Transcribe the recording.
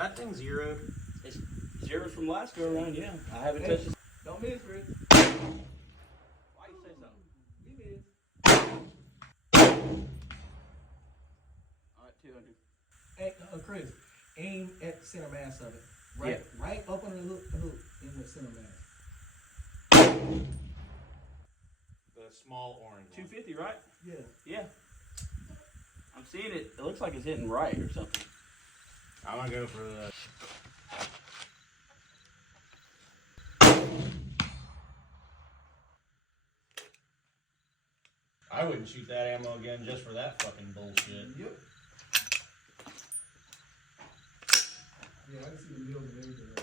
that thing zeroed? It's zeroed from last go around, yeah. I haven't touched it. Don't miss, Chris. Why you say something? You miss. Alright, 200. Hey, Chris, aim at the center mass of it. Right up on the hook in the center mass. The small orange one. 250, right? Yeah. Yeah. I'm seeing it. It looks like it's hitting right or something. I'm gonna go for the. I wouldn't shoot that ammo again just for that fucking bullshit. Yep. Yeah, I can see the mills and everything.